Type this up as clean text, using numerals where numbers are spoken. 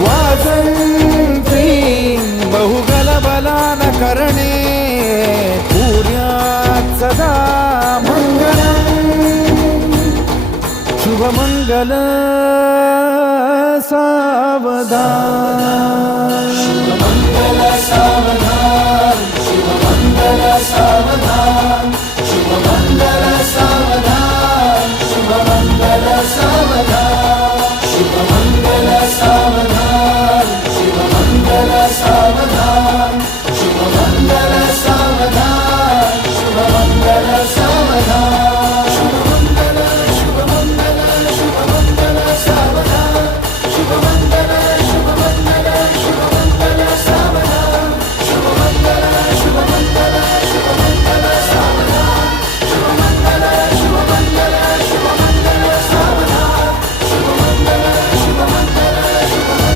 वाजंत्री बहुगलबलान करणे पुर्यात् सदा मंगलम् शुभमंगल सावधान शुभमंगल सावधान शुभमंगल सावधान